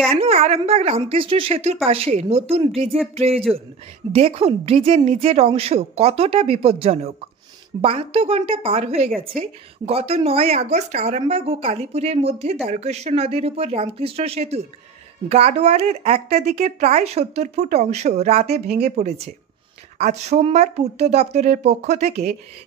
কেন আরামবাগ রামকৃষ্ণ সেতুর পাশে নতুন ব্রিজের প্রয়োজন? দেখুন ব্রিজের নিচের অংশ কতটা বিপজ্জনক। 72 ঘন্টা পার হয়ে গেছে। গত 9 আগস্ট আরামবাগ ও কালীপুরের মধ্যে দ্বারকেশ্বর নদীর উপর রামকৃষ্ণ সেতুর গার্ডওয়ালের একটা দিকের প্রায় 70 ফুট অংশ রাতে ভেঙে পড়েছে। আজ সোমবার পূর্ত দপ্তরের পক্ষ থেকে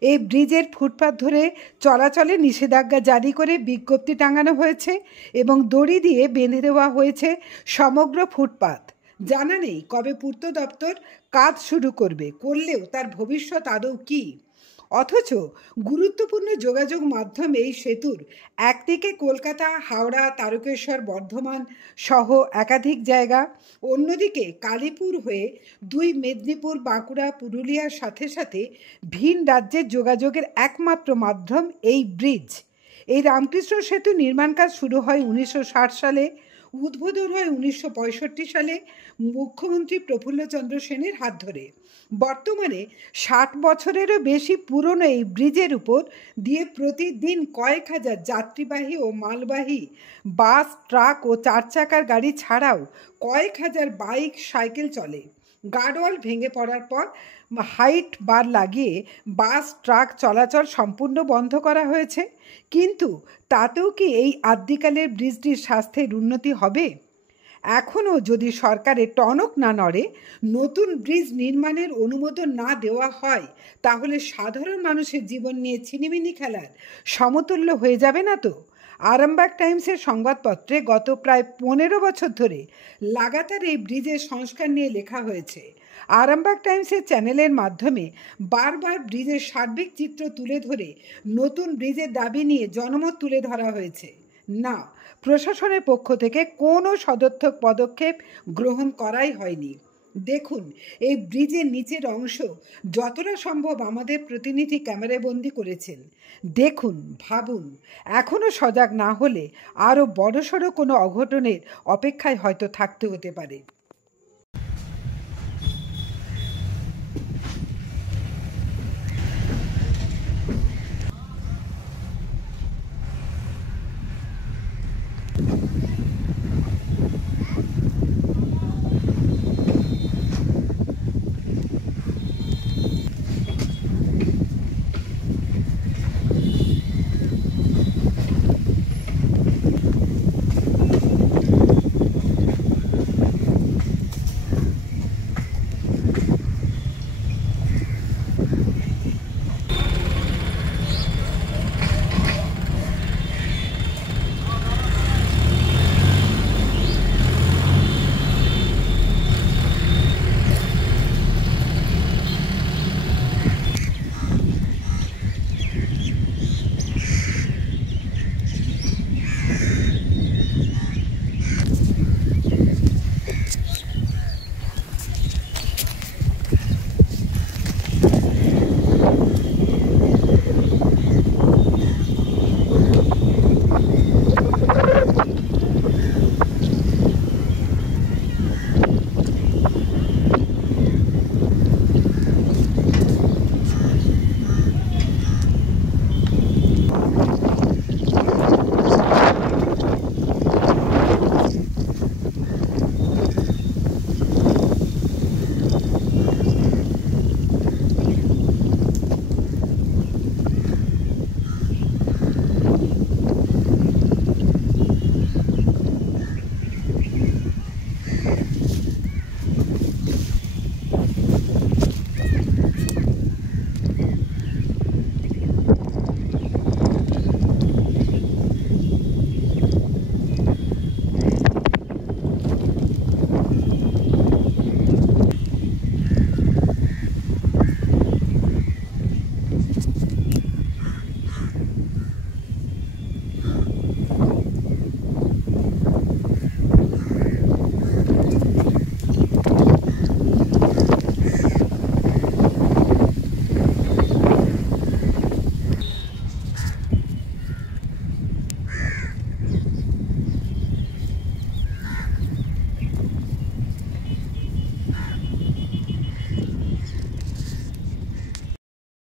এই ব্রিজের ফুটপাত ধরে চলাচলে নিষেধাজ্ঞা জারি করে বিজ্ঞপ্তি টাঙানো হয়েছে এবং দড়ি দিয়ে বেঁধে দেওয়া হয়েছে সমগ্র ফুটপাত। জানা নেই কবে পূর্ত দপ্তর কাজ শুরু করলেও তার ভবিষ্যৎ আদৌ কী? অথচ গুরুত্বপূর্ণ যোগাযোগ মাধ্যম এই সেতুর একদিকে কলকাতা, হাওড়া, তারকেশ্বর, বর্ধমান সহ একাধিক জায়গা, অন্যদিকে কালীপুর হয়ে 2 মেদিনীপুর, বাঁকুড়া, পুরুলিয়ার সাথে সাথে ভিন রাজ্যের যোগাযোগের একমাত্র মাধ্যম এই ব্রিজ। এই রামকৃষ্ণ সেতু নির্মাণ কাজ শুরু হয় 1960 সালে, উদ্বোধন হয় 1965 সালে মুখ্যমন্ত্রী প্রফুল্লচন্দ্র সেনের হাত ধরে। বর্তমানে 60 বছরেরও বেশি পুরনো এই ব্রিজের উপর দিয়ে প্রতিদিন কয়েক হাজার যাত্রীবাহী ও মালবাহী বাস, ট্রাক ও 4 চাকার গাড়ি ছাড়াও কয়েক হাজার বাইক, সাইকেল চলে। গার্ডওয়াল ভেঙে পড়ার পর হাইট বার লাগিয়ে বাস, ট্রাক চলাচল সম্পূর্ণ বন্ধ করা হয়েছে। কিন্তু তাতেও কি এই আদ্যিকালের ব্রিজটির স্বাস্থ্যের উন্নতি হবে? এখনও যদি সরকারের টনক না নড়ে, নতুন ব্রিজ নির্মাণের অনুমোদন না দেওয়া হয়, তাহলে সাধারণ মানুষের জীবন নিয়ে ছিনিমিনি খেলার সমতুল্য হয়ে যাবে না তো? আরামবাগ টাইমসের সংবাদপত্রে গত প্রায় 15 বছর ধরে লাগাতার এই ব্রিজের সংস্কার নিয়ে লেখা হয়েছে। আরামবাগ টাইমসের চ্যানেলের মাধ্যমে বারবার ব্রিজের সার্বিক চিত্র তুলে ধরে নতুন ব্রিজের দাবি নিয়ে জনমত তুলে ধরা হয়েছে। না, প্রশাসনের পক্ষ থেকে কোনো সদর্থক পদক্ষেপ গ্রহণ করাই হয়নি। দেখুন এই ব্রিজের নিচের অংশ যতটা সম্ভব আমাদের প্রতিনিধি ক্যামেরায় বন্দি করেছেন। দেখুন, ভাবুন, এখনও সজাগ না হলে আরও বড়সড় কোনো অঘটনের অপেক্ষায় হয়তো থাকতে হতে পারে।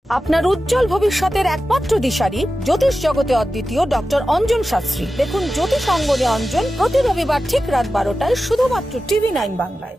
আপনার উজ্জ্বল ভবিষ্যতের একমাত্র দিশারি, জ্যোতিষ জগতে অদ্বিতীয় ডক্টর অঞ্জন শাস্ত্রী। দেখুন জ্যোতিষ অঙ্গনে অঞ্জন প্রতি রবিবার ঠিক রাত 12টায় শুধুমাত্র TV9 বাংলায়।